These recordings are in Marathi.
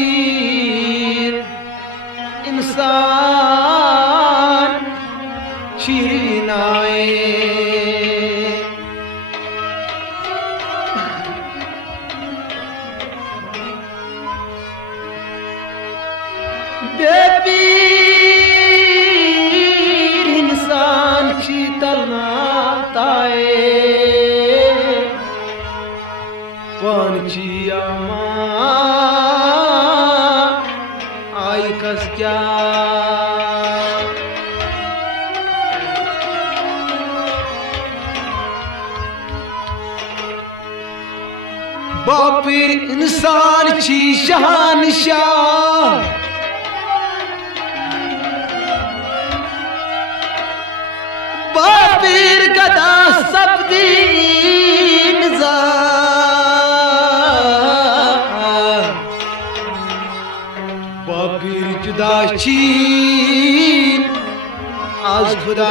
बेपीर इंसान शीनाए बेपीर इंसान शीतल नाताए पंछिया आई कस क्या बापिर इंसान छी शहनशाह बापिर गदा सब दीन बापिर जुदा छी आज खुदा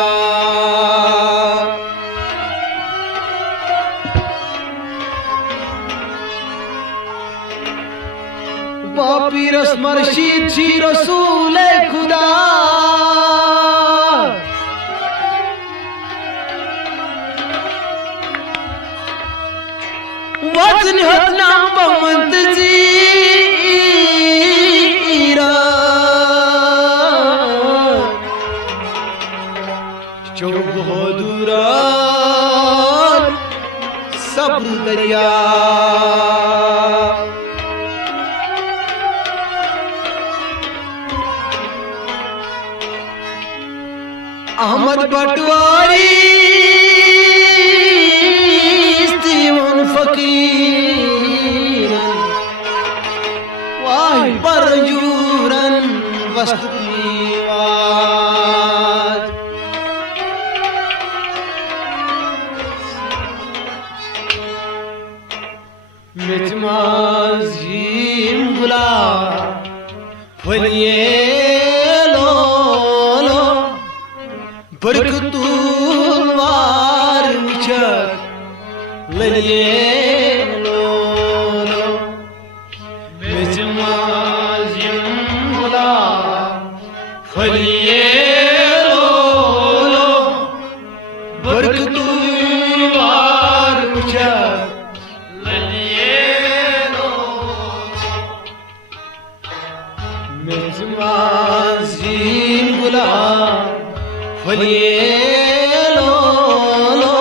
बापिर मर्शीद छी रसूल खुदा वजन हतना बमंत जीरा चौब हो दूरान सब्र दरिया अहमद पटवारी फकीरन वाह परजूरन वस्तुवाद मिजमाज़ीम बुला फलिए लो लो बरकतुल्वार मुचक ललिए फलिए लो लो बरकतुल्वार मुचक ललिए लो मेज़माज़ीन बुला फलिए लो लो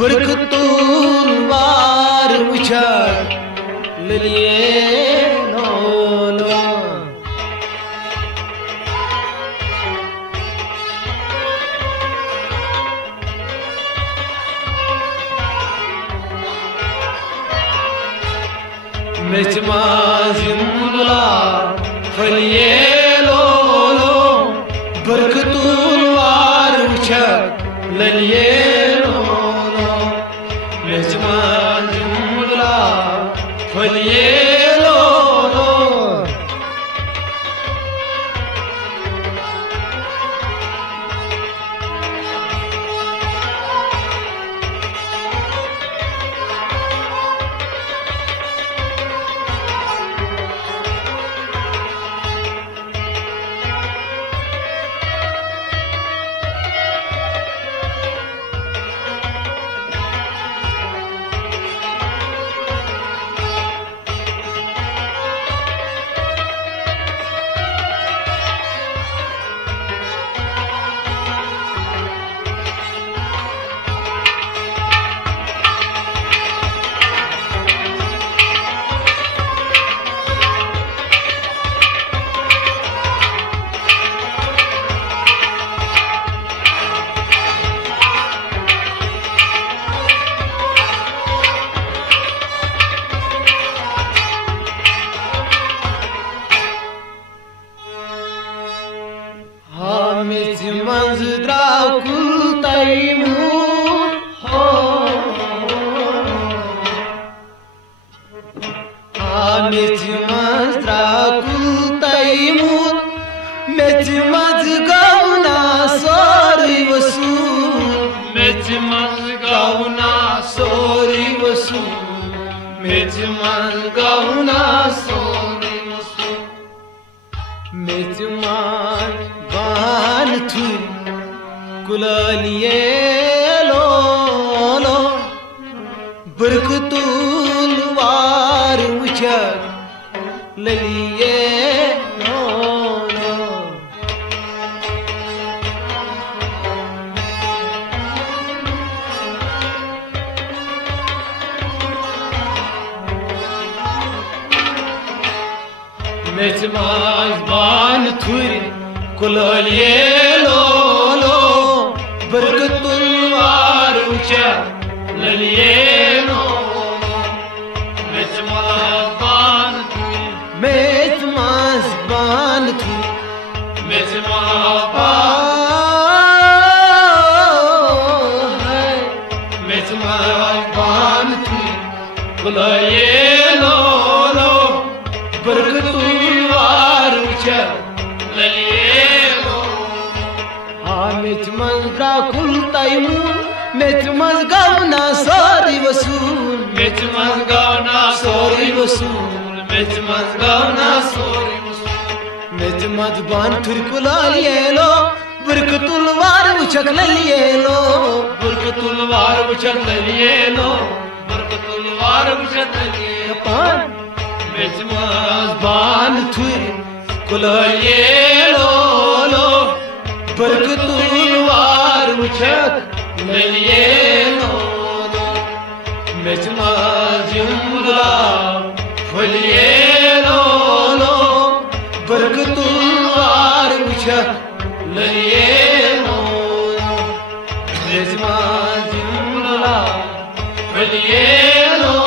बरकतुल्वार मुचक ललिए मेज़माज़ीन बुला फलिए लो लो बरकतुल्वार मुचक ललिए लो लो मेज़माज़ीन बुला फलिए लो लो मेच मंज द्राव कुल तैमूर हो मेच मंज द्राव कुल तैमूर मेच मंज गाउना सोरी वसूल मेच मंज गाउना सोरी वसूल मेच मंज गाउना सोरी वसूल मेच मंज बान थुई कुलालिए लो लो बरकतुल वार उचक ललिए लो लो मेच मंज बान थुई कुलालिए लो लो बरकतुल वार उचक ललिए लो मेच मंज बान थुई मेच मंज बान थुई मेच मंज मेच मंज बान थुई कुलालिए लो लो बरकतुल वार उचक ललिए मेच मंज द्रा कुल तैमूर मेच मंज गाउना सोरी वसूल मेच मंज गाउना सोरी वसूल मेच मंज गाउना सोरी वसूल मेच मंज बान थुर कुलालिए लो बरकतुल वार उचक ललिए लो बरकतुल वार उचक ललिए लो बरकतुल वार उचक ललिए पान मेच मंज बान थुर कुलालिए लो लो बरकतुल वार उचक ललिए लो मेच मंज गुलाब फलिए लो लो बरकतुल वार उचक ललिए लो मेच मंज गुलाब फलिए लो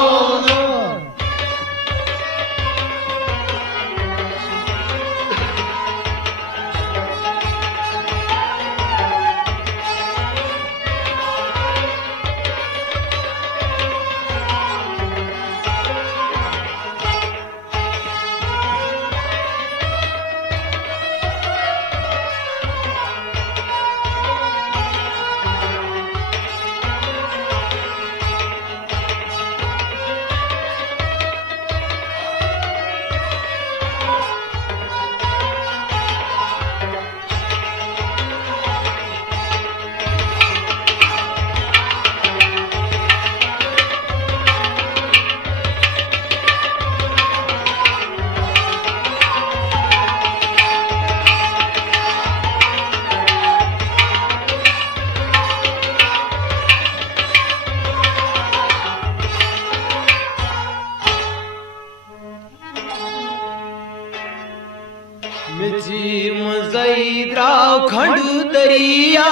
मेची मजई द्राव खंड दरिया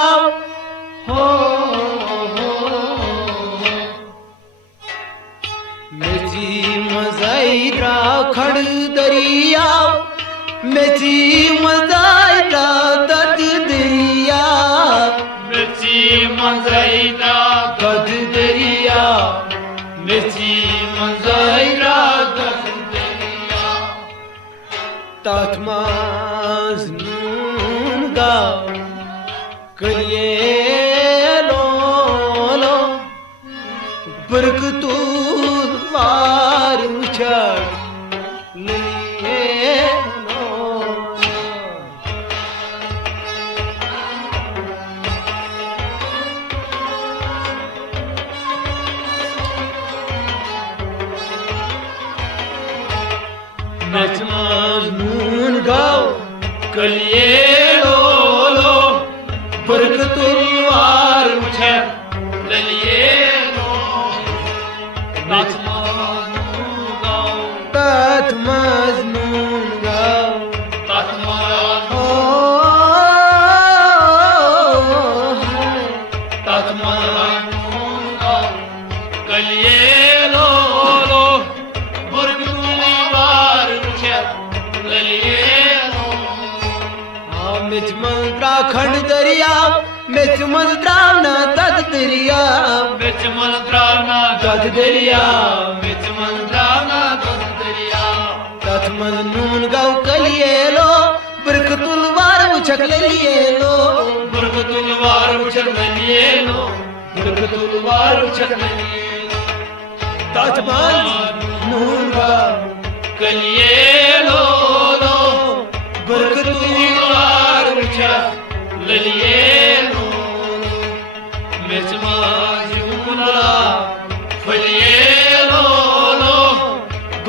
हो मेची मजई द्राव खंड दरिया मेची मजई द्राव दद दरिया मेची मजई द्राव दद दरिया मेची मजई द्राव दद तात मंज नून गाव कलिए लो लो बरकतुल वार उचक ललिए लो मेच मंज नून गाव कलिए लो लो बरकतुल वार उचक ललिए लो मेच मंज नून गाव तात मंज नून गाव तात मंज तात मंज नून गाव कलिए लो लो बरकतुल वार उचक ललिए लो मिच मंत्रा खंड दरियाव मिच मंत्रावना तद दरियाव मिच मंत्रावना तद दरियाव मिच मंत्रावना तद दरियाव तथ मन नून गौ कलिएलो बरकतुल वार उछक लिएलो बरकतुल वार उछक लिएलो बरकतुल वार उछक लिएलो तथ मन नून गौ कलिएलो बरकतुल वार उछक लिएलो मिच मंजुला फलिएलो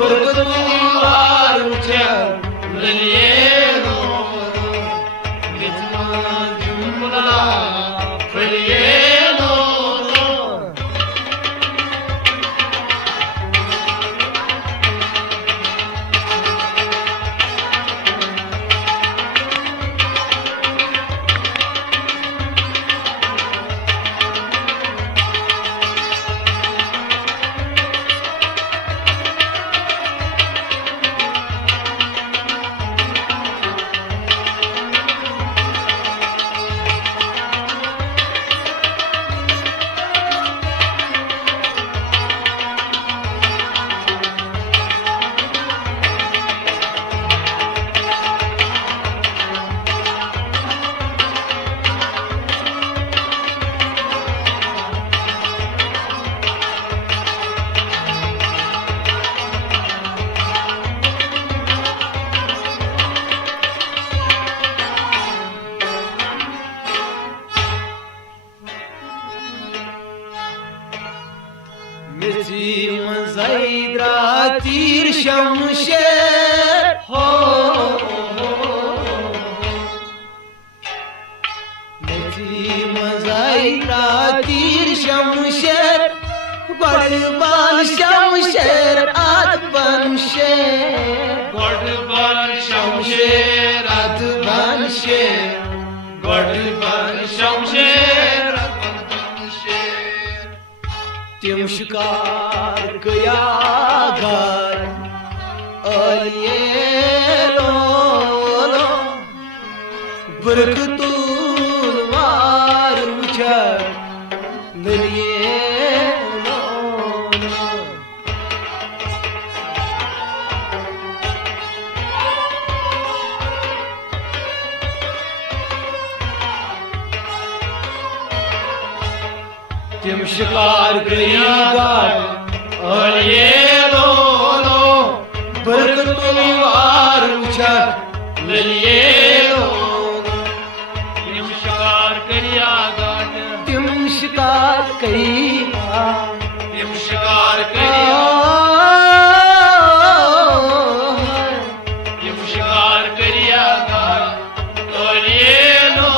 बरकतुल वार उछक लिएलो मिच मंजुला फलिएलो मिर्ची मज़ाइद्रा तीर शमशेर हो मिर्ची मज़ाइद्रा तीर शमशेर बड़बान शमशेर आदबन शेर बड़बान शमशेर आदबन शेर बड़बान शमशेर तिम शिकार गया घर अलिएलो बरकतुल वार उछक लिएलो तिम शिकार गया गाट लिएलो बरकतुल वार उछक लिएलो तिम शिकार करिया गाट तिम शिकार करिया तिम शिकार करिया तिम शिकार करिया गाट लिएलो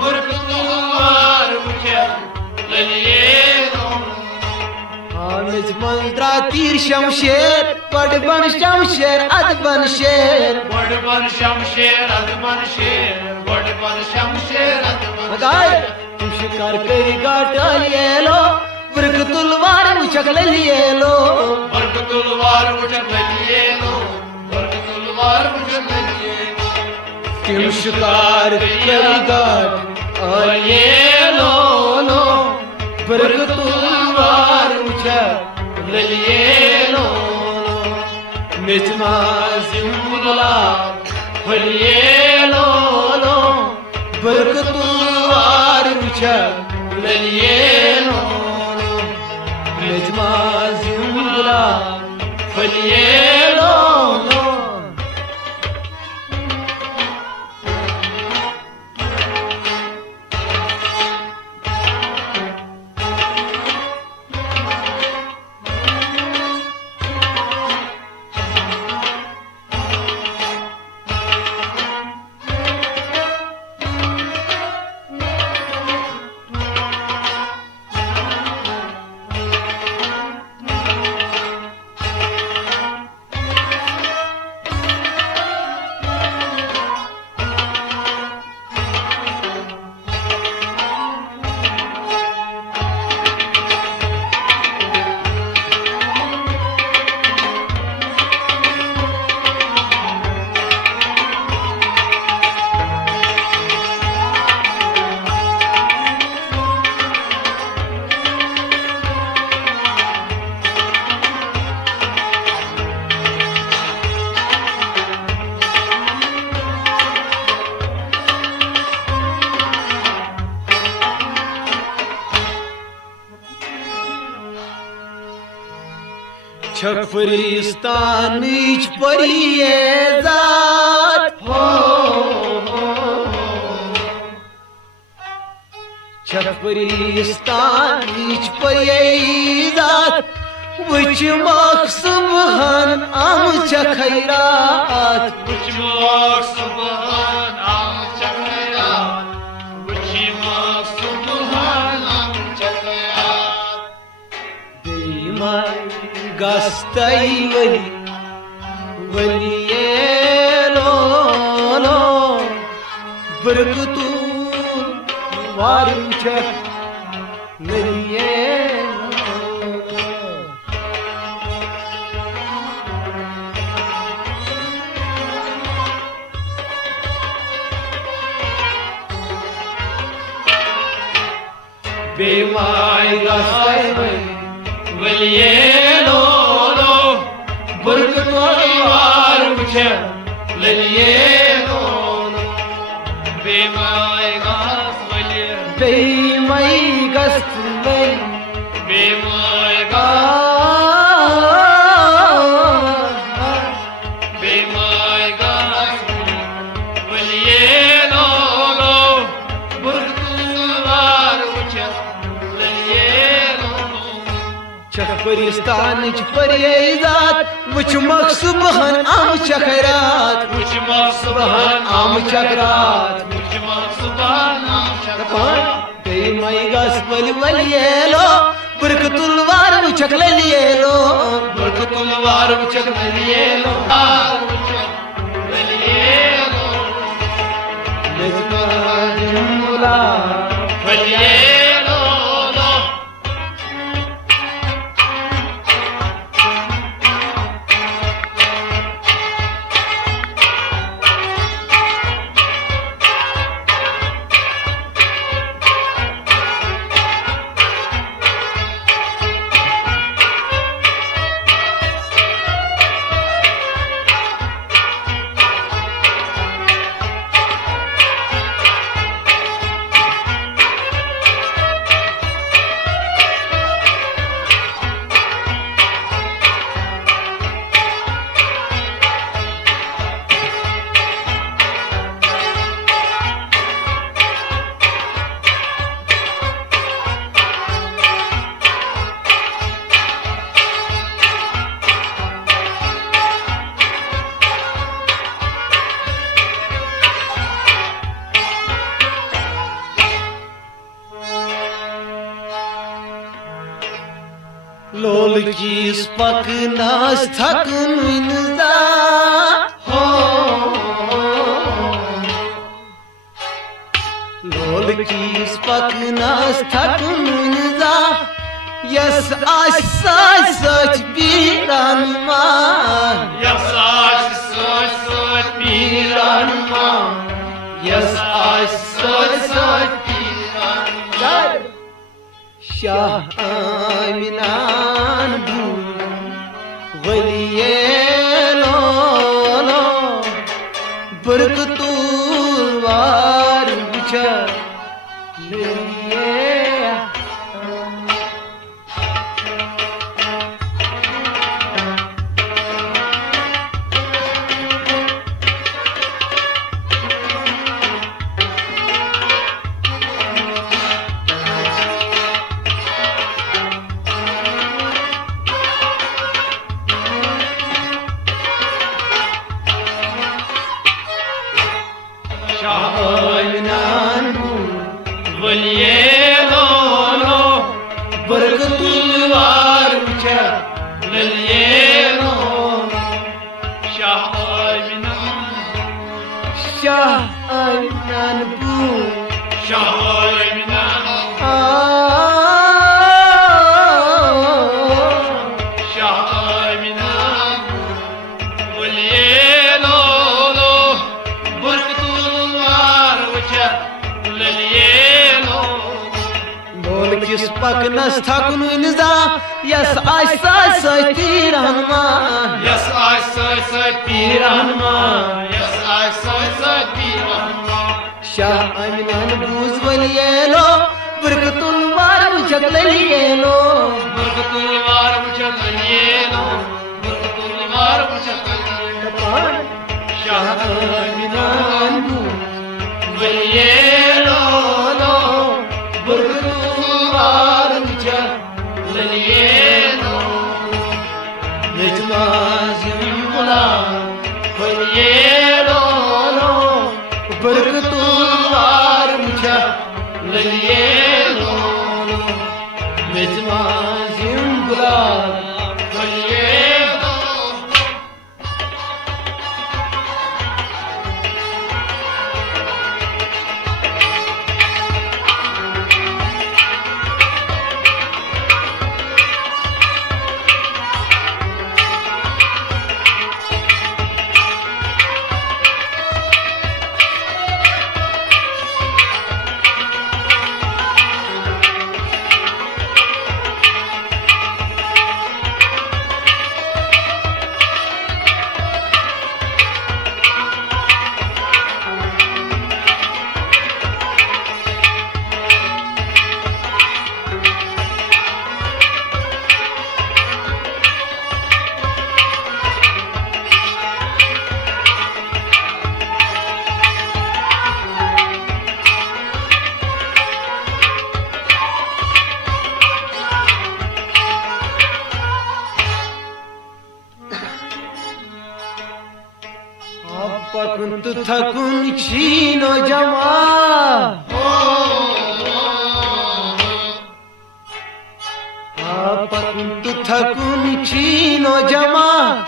बरकतुल वार उछक लिएलो मिच मंत्रा तीर शमशेर बड़बन शमशेर अदबन शेर बड़बन शमशेर अदबन शेर बड़बन शमशेर अदबन गाय तुम शिकार करी गाट लिएलो बरकतुल वार उछक लिएलो बरकतुल वार उछक लिएलो बरकतुल वार उछक लिएलो तुम शिकार करी गाट लिएलो बरकतुल वार उछक लिएलो मिच मंजुला फलिएलो बरकतुल वार उछक लिएलो मिच मंजुला फलिएलो छपरिस्तानच परिये जात छपरिस्तानच परिये जात वचमक सुबहान आमच्या खैरात वचमक सुबहान आमच्या खैरात वचमक सुबहान आमच्या खैरात बेईमान गास्ताई वली येलो लो बरकतू वारुच्या नरिये बेमाय गास्ताई वलिये लो लो बरकतो वार मुझे ललिये लो लो बेमाय गास वलिये बेमाय गास्ताई बेमाय गास वलिये लो लो बरकतो वार मुझे छपरिस्तानच परिये जात वचमक सुबहान आमच्या खैरात वचमक सुबहान आमच्या खैरात वचमक सुबहान आमच्या खैरात बेईमाई गास वली येलो बरकतुल वार उचक ललियेलो बरकतुल वार उचक ललियेलो नजमुला वलियेलो लो लोलकीस पकनास थकन जा हो लोलकीस पकनास थकन जा यस आश सच बीरान मा यस आश सच बीरान मा यस आश सच बीरान मा शाह आमिनान बू वलिये लो लो बरकतुल वार बुचा ललिये वलिये लो लो बरकतुल वार बुचा ललिये लो शाह आमिनान बू शाह आमिनान शाह आमिनान वलिये लो लो बरकतुल वार बुचा ललिये लो लोलकीस पकनस थकन जा यस आश सच तीरन मा यस आश सच तीरन मा यस आश सच तीरन मा शाह आमिनान बूज वलिये लो बरकतुल वार उचक ललिये लो बरकतुल वार उचक ललिये लो बलियेलो लो बुरगतुवार बलियेलो मेजमाजिम बुला बलियेलो बुरगतुवार बलियेलो मेजमाजिम बुला बलियेलो Apakun tutakun chino jama Apakun tutakun chino jama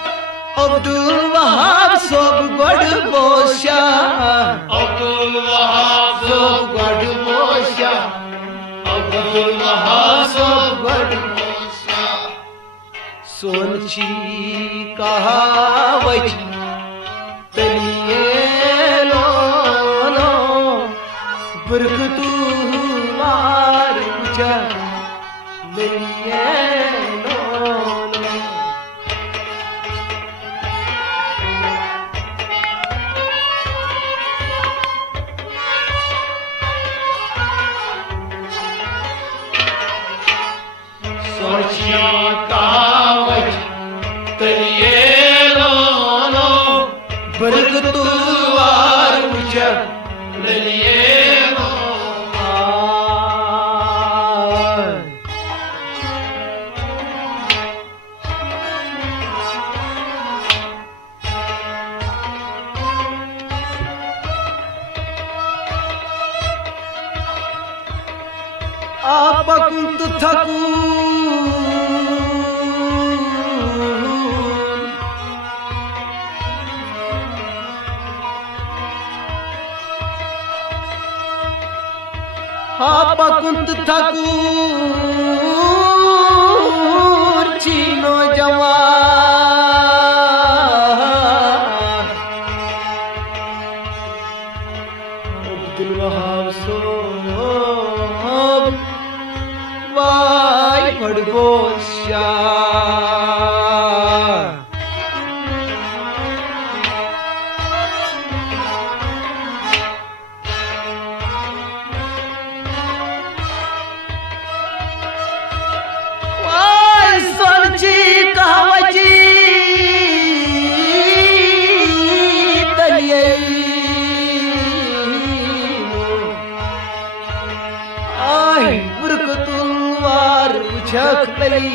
Abdul Wahab sob god bosha Abdul Wahab sob god bosha Abdul Wahab sob god bosha sonchi kahavach तलिये लो बरकतुवार मुझा तलिये लो सोची कहावत तलियेलो बरकतुवार मुझा बलियेलो आपकुं तुथकुं आपकुं तुथकुं चीनो जवान अब्दुल वहाब सोब Wai बड़गोशा Ay, berketular ucak lali